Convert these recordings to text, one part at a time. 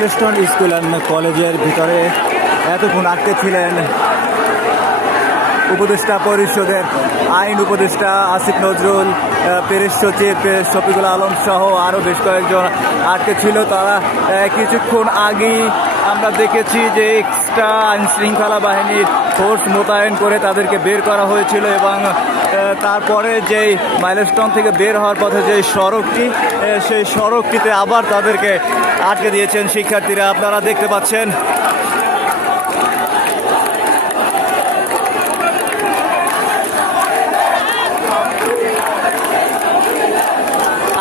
Milestone school and কলেজের ভিতরে এতক্ষণ আটকে ছিলেন উপদেষ্টা পরিষদের আইন উপদেষ্টা আসিফ নজরুল পেরেস সচিব শফিকুল আলম সহ আরও বেশ কয়েকজন আটকে ছিল। তারা কিছুক্ষণ আগেই আমরা দেখেছি যে এক্সট্রা আইন শৃঙ্খলা বাহিনীর ফোর্স মোতায়েন করে তাদেরকে বের করা হয়েছিল এবং তারপরে যেই মাইলস্টোন থেকে বের হওয়ার পথে যে সড়কটি সেই সড়কটিতে আবার তাদেরকে আটকে দিয়েছেন শিক্ষার্থীরা। আপনারা দেখতে পাচ্ছেন।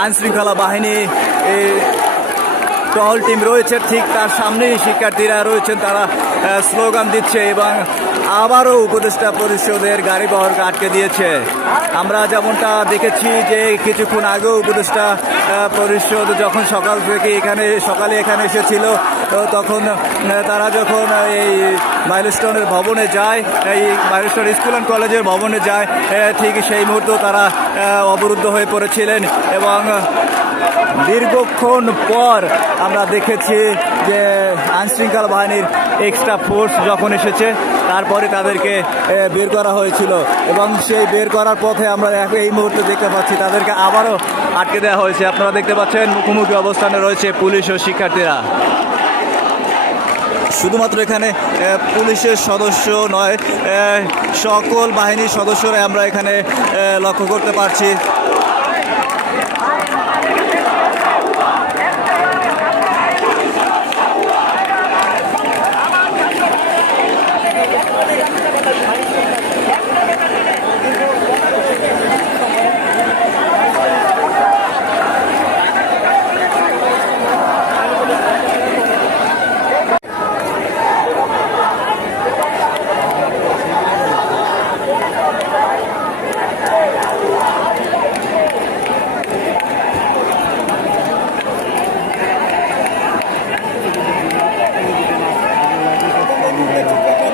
আইন শৃঙ্খলা বাহিনী টহল টিম রয়েছে, ঠিক তার সামনেই শিক্ষার্থীরা রয়েছেন, তারা স্লোগান দিচ্ছে এবং আবারও উপদেষ্টা পরিষদের গাড়ি বহরকে আটকে দিয়েছে। আমরা যেমনটা দেখেছি যে কিছুক্ষণ আগেও উপদেষ্টা পরিষদ যখন সকাল থেকে এখানে, সকালে এখানে এসেছিল তখন তারা যখন এই মাইলস্টোনের ভবনে যায়, এই মাইলস্টোন স্কুল অ্যান্ড কলেজের ভবনে যায় ঠিক সেই মুহূর্তে তারা অবরুদ্ধ হয়ে পড়েছিলেন এবং দীর্ঘক্ষণ পর আমরা দেখেছি যে আইনশৃঙ্খলা বাহিনীর এক্সট্রা ফোর্স যখন এসেছে, তারপরে তাদেরকে বের করা হয়েছিল এবং সেই বের করার পথে আমরা এই মুহূর্তে দেখতে পাচ্ছি তাদেরকে আবারও আটকে দেওয়া হয়েছে। আপনারা দেখতে পাচ্ছেন মুখোমুখি অবস্থানে রয়েছে পুলিশ ও শিক্ষার্থীরা। শুধুমাত্র এখানে পুলিশের সদস্য নয় সকল বাহিনীর সদস্যরা আমরা এখানে লক্ষ্য করতে পারছি।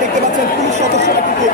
দেখতে পাচ্ছেন পুলিশ সদস্যরা কিন্তু